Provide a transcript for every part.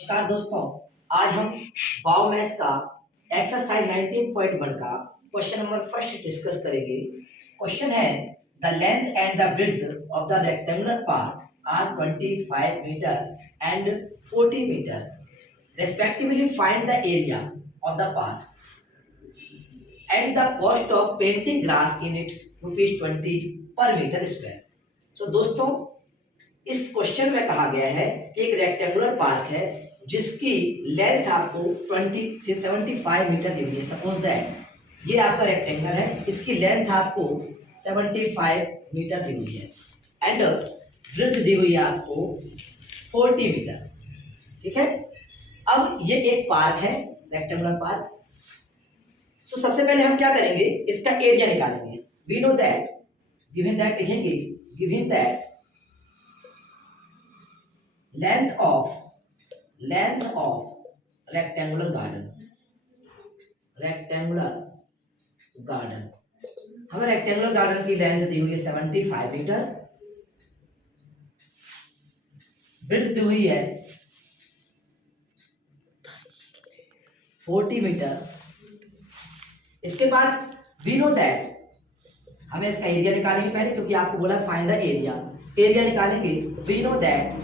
नमस्कार दोस्तों, आज हम वाव मैथ्स का एक्सरसाइज 19.1 का क्वेश्चन नंबर फर्स्ट डिस्कस करेंगे। क्वेश्चन है the length and the breadth of the rectangular part are 25 metre and 40 metre respectively find the area of the part and the cost of painting grass in it ₹20 per metre square. सो दोस्तों, इस question में कहा गया है कि एक rectangular park है जिसकी लेंथ आपको 75 मीटर दी हुई है। सपोज दैट ये आपका रेक्टेंगल है, इसकी लेंथ आपको 75 मीटर दी हुई है एंड ब्रेड्थ दी हुई है आपको 40 मीटर। ठीक है, अब ये एक पार्क है, रेक्टेंगुलर पार्क। सो सबसे पहले हम क्या करेंगे, इसका एरिया निकालेंगे। We know that, given that लिखेंगे, given that length of rectangular garden हमें रेक्टेंगुलर गार्डन की लेंथ दी हुई है 75 मीटर, विड्थ दी हुई है 40 मीटर। इसके बाद वी नो दैट हमें इसका एरिया निकालेंगे पहले, क्योंकि आपको बोला फाइंड द एरिया। एरिया निकालेंगे। We know that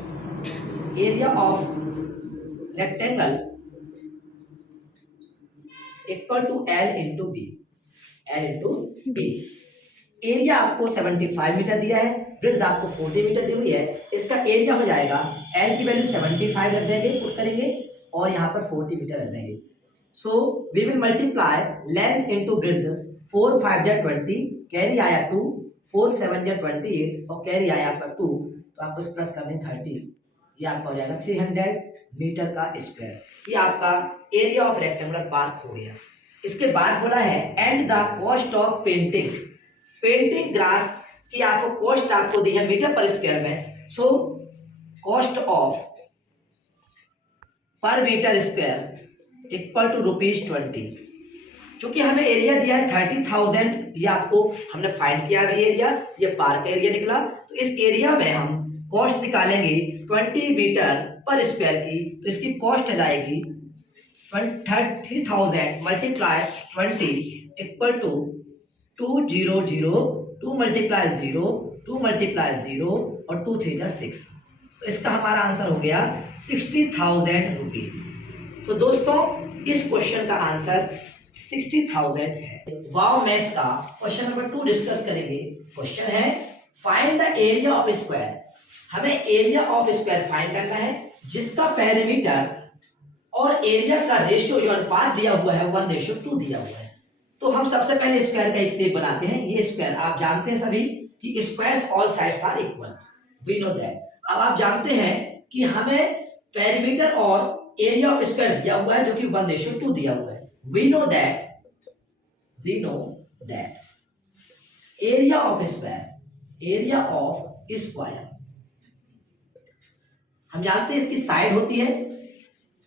area of rectangle equal to L into B. L into B. Area आपको 75 मीटर दिया है, ब्रेड्थ आपको 40 मीटर दी हुई है। इसका एरिया हो जाएगा, L की वैल्यू 75 रख देंगे, पुट करेंगे और यहाँ पर 40 मीटर रख देंगे। So we will multiply length into breadth. 4 5 जा 20, कैरी आया 2, 4 7 जा 28 और कैरी आया आपका 2, तो आपको इस प्लस करने 30। ये आपका हो जाएगा 300 मीटर का स्क्वायर। ये आपका एरिया ऑफ रेक्टेंगुलर पार्क हो गया। इसके बाद बोला है and the cost of painting grass की आपको कॉस्ट आपको दी है मीटर पर स्क्वायर में। सो कॉस्ट ऑफ पर मीटर स्क्वायर इक्वल टू ₹20। क्योंकि हमें एरिया दिया है 30,000, ये आपको हमने फाइंड किया अभी एरिया, ये पार्क एरिया निकला। तो इस एरिया में हम कॉस्ट निकालेंगे 20 मीटर पर स्क्वायर की, तो इसकी कॉस्ट आ जाएगी 30,000 multiply 20 equal to 200, 2 multiply 0, 2 multiply 0 और 2 3 जा 6। तो इसका हमारा आंसर हो गया 60,000 रुपीज। तो दोस्तों, इस क्वेश्चन का आंसर 60,000 है। वाव मैथ्स का क्वेश्चन नंबर 2 डिस्कस करेंगे। क्वेश्चन है find the area of square. हमें एरिया ऑफ स्क्वायर फाइंड करना है जिसका पेरीमीटर और एरिया का रेशियो जो अनुपात दिया हुआ है 1:2 दिया हुआ है। तो हम सबसे पहले स्क्वायर का एक शेप बनाते हैं। ये स्क्वायर आप जानते हैं सभी कि squares all sides are equal, we know that. अब आप जानते हैं कि हमें पेरीमीटर और एरिया ऑफ स्क्वायर दिया हुआ है जो कि 1:2 दिया हुआ है। We know that area of square हम जानते हैं इसकी साइड होती है,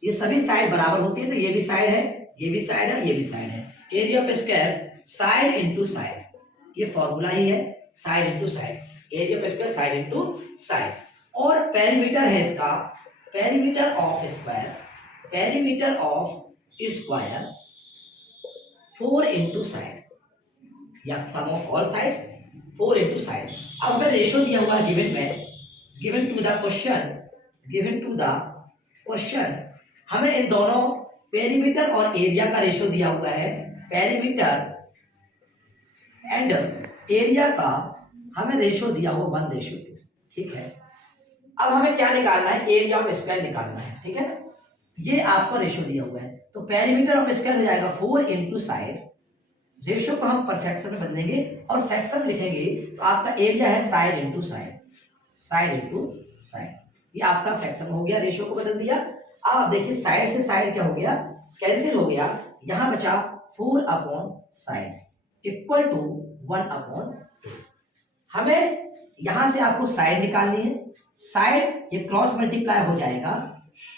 ये सभी साइड बराबर होती है, तो ये भी साइड है, ये भी साइड है, ये भी साइड है। Area of square side into side, ये फॉर्मूला ही है, side into side. Area of square side into side. और पेरीमीटर है इसका, perimeter of square 4 into side, या sum of all sides 4 into side. अब हमें रेशियो दिया हुआ है गिवन में, गिवन टू द क्वेश्चन हमें इन दोनों पेरीमीटर और एरिया का रेशियो दिया हुआ है। पेरीमीटर एंड एरिया का हमें रेशियो दिया हुआ 1:2। ठीक है, अब हमें क्या निकालना है, एरिया ऑफ स्क्वायर निकालना है। ठीक है, ये आपको रेशियो दिया हुआ है, तो पेरीमीटर ऑफ स्क्वायर हो जाएगा 4 इंटू साइड। रेशियो को हम परफेक्शन में बदलेंगे और फ्रैक्शन लिखेंगे, तो आपका एरिया है side into side, side into side. ये आपका फ्रैक्शन हो गया, रेशियो को बदल दिया। अब आप देखिए साइड से साइड क्या हो गया, कैंसिल हो गया। यहां बचा 4 अपॉन साइड इक्वल टू 1/2। हमें यहां से आपको साइड निकालनी है। साइड ये क्रॉस मल्टीप्लाई हो जाएगा,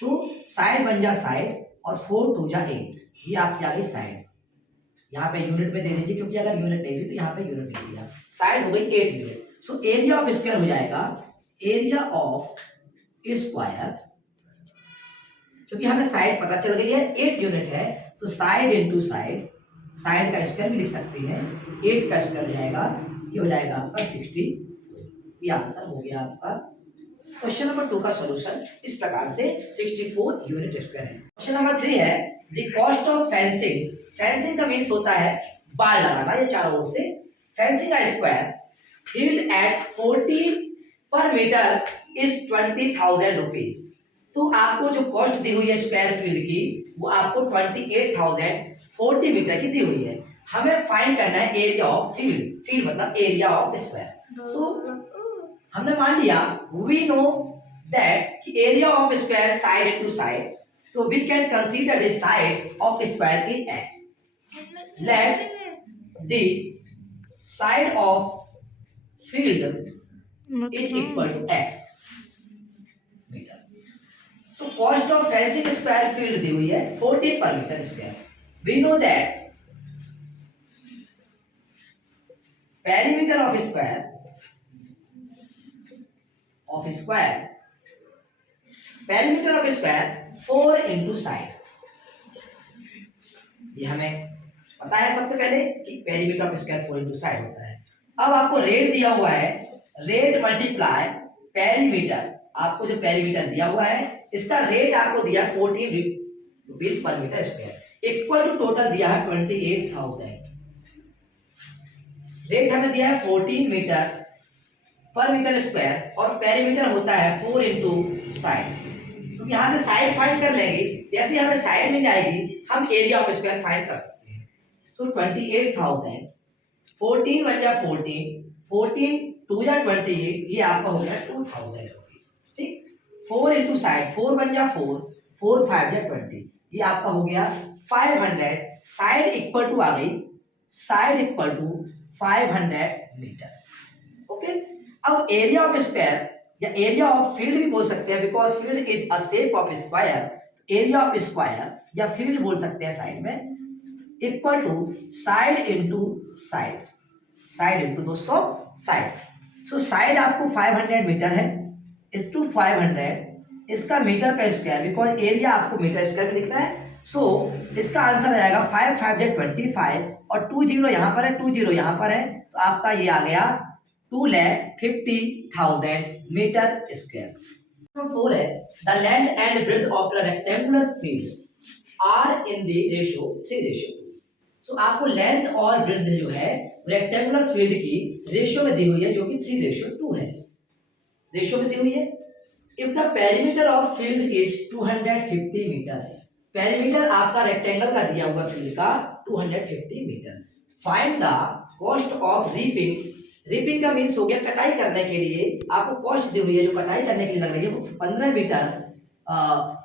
तो साइड बन जा साइड और 4 2 जा 8, ये आपकी आ गई साइड। यहाँ पे यूनिट में दे दीजिए, क्योंकि अगर यूनिट नहीं थी तो यहाँ पे यूनिट लिख दिया। साइड हो गई 8 unit. So area of square हो जाएगा, एरिया ऑफ स्क्वायर क्योंकि हमें साइड पता चल गई है 8 यूनिट है, तो साइड इंटू साइड, साइड का स्क्वायर भी लिख सकते हैं, 8 का स्क्वायर हो जाएगा, ये हो जाएगा आपका 60। ये आंसर हो गया आपका क्वेश्चन नंबर 2 का सॉल्यूशन। इस प्रकार से 64 यूनिट स्क्वायर है। क्वेश्चन नंबर 3 है the cost of fencing. Fencing का मीन्स होता है बाड़ लगाना, ये चारों ओर से। फेंसिंग का square field at 40 per metre is 20,000 rupees. तो आपको जो कॉस्ट दी हुई है स्क्वायर फील्ड की, वो आपको 28,040 मीटर की दी हुई है। हमें फाइंड करना है एरिया ऑफ फील्ड, फील्ड मतलब एरिया ऑफ स्क्वायर। सो हमने मान लिया we know that area of square side into side, तो we can consider the side of square is x। Let the side of field is equal to x metre. So cost of fencing square field दी हुई है 40 per metre square. We know that perimeter of square 4 into side. ये हमें पता है सबसे पहले कि perimeter of square 4 into side होता है। अब आपको रेट दिया हुआ है, रेट मल्टीप्लाई पेरीमीटर, आपको जो पेरीमीटर दिया हुआ है इसका रेट आपको दिया 14 rupees per metre square, equal to total दिया है 28,000। रेट हमें दिया है 14 मीटर पर मीटर स्क्वायर और पेरीमीटर होता है 4 इंटू साइड। सो यहाँ से साइड फाइंड कर लेंगे, जैसे हमें साइड मिल जाएगी हम एरिया ऑफ स्क्वायर फाइंड कर सकते हैं। सो 28,000, 14 1 या 14, 14 2 या 28, ये आपका हो गया 2,000 रुपीज। ठीक, 4 इंटू साइड, 4 1 या 4, 4 5 या 20, ये आपका हो गया 500। साइड इक्वल टू आ गई, side equal to 500 metre. Okay, अब एरिया ऑफ स्क्वायर या एरिया ऑफ फील्ड भी बोल सकते हैं, because field is a shape of square. Area of square या फील्ड बोल सकते हैं साइड में, equal to side into side, side into दोस्तों साइड। सो साइड आपको 500 मीटर है, इस टू 500, इसका मीटर का स्क्वायर, बिकॉज एरिया आपको मीटर स्क्वायर में दिख रहा है। सो इसका आंसर आ जाएगा 5 5 25 और 2 0 यहाँ पर है, 2 0 यहाँ पर है, तो आपका ये आ गया 2,50,000 मीटर स्क्वायर। नंबर 4 है the length and breadth of the rectangular field are in the ratio 3:2। So आपको लेंथ और ब्रेड्थ जो है रेक्टेंगुलर फील्ड की रेशियो में दी हुई है, जो कि 3:2 है, रेशियो में दी हुई है। If the perimeter of field is 250 metre, perimeter आपका रेक्टेंगल का दिया हुआ फील्ड का 250 metre. Find the cost of reaping. Reaping का मीन्स हो गया कटाई करने के लिए आपको कॉस्ट दी हुई है, जो कटाई करने के लिए लग रही है वो 15 मीटर,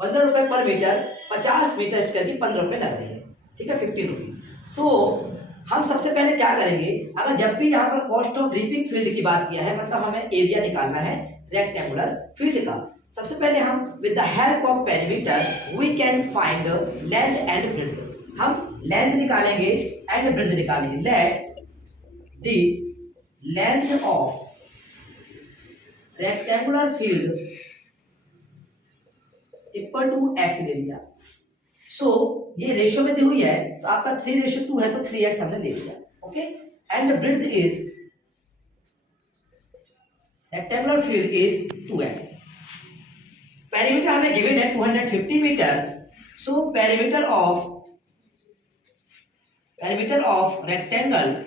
15 रुपए पर मीटर, 50 मीटर स्क्वायर की 15 रुपए लग रही है। ठीक है, 50 रुपीज। सो हम सबसे पहले क्या करेंगे, अगर जब भी यहाँ पर कॉस्ट ऑफ रीपिंग फील्ड की बात किया है, मतलब हमें एरिया निकालना है रेक्टेंगुलर फील्ड का, सबसे पहले हम with the help of perimeter we can find length and breadth. हम लेंथ निकालेंगे एंड ब्रेड्थ निकालेंगे। Let the length of rectangular field equal to X ले लिया। सो ये रेशियो में दी हुई है, तो आपका 3:2 है, तो 3x हमने ले लिया। Okay, and breadth is rectangular field is 2x। Perimeter हमें गिवन है 250 metre. So perimeter of rectangle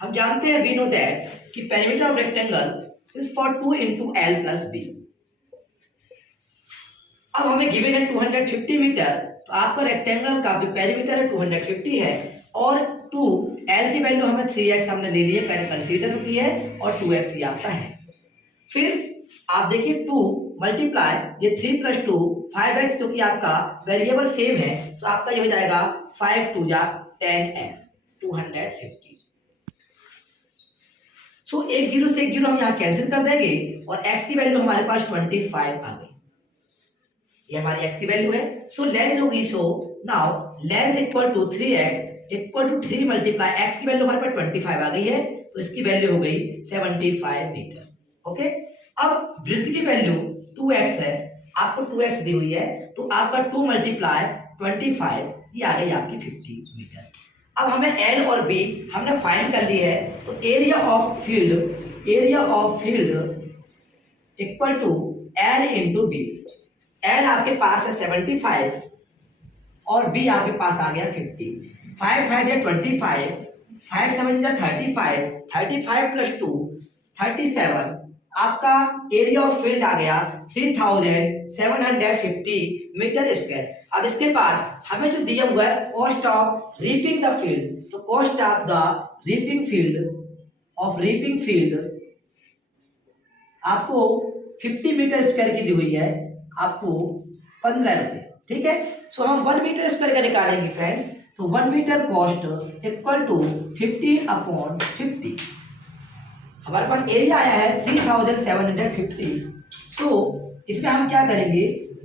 हम जानते हैं, वी नो दैट कि perimeter of rectangle is for 2 into L plus B. अब हमें गिवन है 250 मीटर, तो आपका रेक्टेंगल का भी पेरीमीटर है 250 है, और 2 एल की वैल्यू हमें 3x हमने ले लिया, कंसीडर की है, और 2x ये आपका है। फिर आप देखिए 2 मल्टीप्लाई ये 3 + 2 5x, जो कि आपका वेरिएबल सेम है, तो आपका ये हो जाएगा 5 2 जा 10x 250। सो एक 0 से एक 0 हम यहाँ कैंसिल कर देंगे, और x की वैल्यू हमारे पास 25 आ गई, ये हमारी x की वैल्यू है। सो लेंथ होगी, so now length equal to 3x equal to 3 multiply x की वैल्यू हमारे पास 25 आ गई है, तो इसकी वैल्यू हो गई 75 मीटर। ओके, अब ब्रेड्थ की वैल्यू 2x है, आपको 2x दी हुई है, तो आपका 2 मल्टीप्लाई 25 ये आ गई आपकी 50 मीटर। अब हमें एल और बी हमने फाइंड कर ली है, तो area of field equal to L into B. L आपके पास है 75 और बी आपके पास आ गया 50। 5 5 या 25, 5 7 या 35, 35 प्लस 2 37। आपका एरिया ऑफ फील्ड आ गया 3750 मीटर स्क्वायर। अब इसके बाद हमें जो दिया हुआ है cost of reaping the field, तो cost of the reaping field आपको 50 मीटर स्क्वायर की दी हुई है, आपको 15 रुपये। ठीक है, सो हम 1 मीटर स्क्वायर का निकालेंगे फ्रेंड्स, तो 1 मीटर कॉस्ट इक्वल टू 15/50। हमारे पास एरिया आया है 3750। सो इसमें हम क्या करेंगे,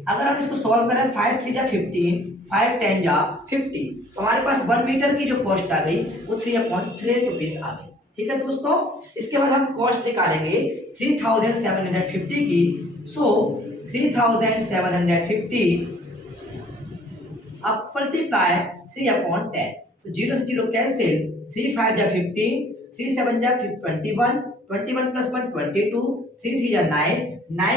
अगर हम इसको सॉल्व करें 5 3 जा 15, 5 10 जा 50, तो हमारे पास 1 मीटर की जो कॉस्ट आ गई वो 3/3 रुपीज आ गई। ठीक है दोस्तों, इसके बाद हम कॉस्ट निकालेंगे 3750 की। सो 3750 अब मल्टीप्लाई 3/10, तो 0 से 0 कैंसिल, 3 5 जा 15, 3 7 जा 21, 21 प्लस 1 22, 3 3 जा 9, 9